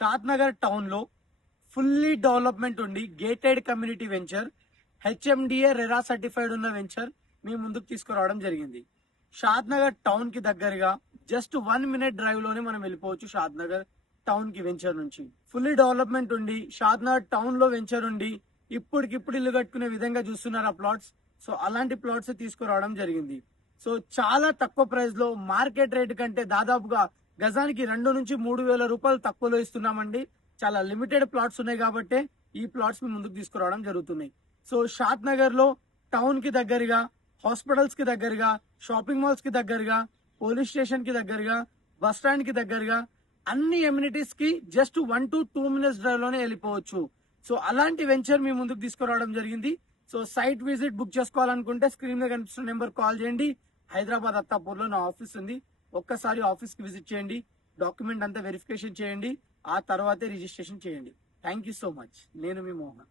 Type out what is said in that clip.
షాద్ Nagar town లో fully development ఉండి gated community venture, HMDA RERA certified ఉన్న వెంచర్ మీ ముందుకు తీసుకురావడం జరిగింది. షాద్ నగర్ టౌన్ కి దగ్గరగా జస్ట్ 1 minute డ్రైవ్ లోనే మనం వెళ్ళిపోవచ్చు. షాద్ నగర్ టౌన్ కి వెంచర్ నుంచి ఫుల్లీ డెవలప్మెంట్ ఉండి షాద్ నగర్ టౌన్ లో వెంచర్ ఉండి ఇప్పటికిప్పుడు ఇల్లు కట్టుకునే విధంగా చూస్తున్నారు ఆ ప్లాట్స్. సో అలాంటి ప్లాట్స్ తీసుకురావడం జరిగింది. సో చాలా తక్కువ ప్రైస్ లో మార్కెట్ రేట్ కంటే దాదాపుగా గజానికి 2 నుంచి 3 వేల రూపాయలు తక్కువలో ఇస్తున్నామండి. చాలా లిమిటెడ్ ప్లాట్స్ ఉన్నాయి కాబట్టి ఈ ప్లాట్స్ మీ ముందుకు తీసుకురావడం జరుగుతున్నాయి. సో షాద్ నగర్ లో టౌన్ కి దగ్గరగా, హాస్పిటల్స్ కి దగ్గరగా, షాపింగ్ మాల్స్ కి దగ్గరగా, పోలీస్ స్టేషన్ కి దగ్గరగా, బస్ స్టాండ్ కి దగ్గరగా అన్ని ఎమ్యూనిటీస్ కి జస్ట్ 1 to 2 minutes డ్రైవ్ లోనే వెళ్ళిపోవచ్చు. సో అలాంటి వెంచర్ మీ ముందుకు తీసుకురావడం జరిగింది. సో సైట్ విజిట్ బుక్ చేసుకోవాలనుకుంటే స్క్రీన్ మీద కనిపిస్తున్న నెంబర్ కాల్ చేయండి. హైదరాబాద్ అత్తాపూర్ లో నా ఆఫీస్ ఉంది. ఒక్కసారి ఆఫీస్ కి విజిట్ చేయండి, డాక్యుమెంట్ అంతా వెరిఫికేషన్ చేయండి, ఆ తర్వాతే రిజిస్ట్రేషన్ చేయండి. Thank you so much. నేను మీ మోహన్.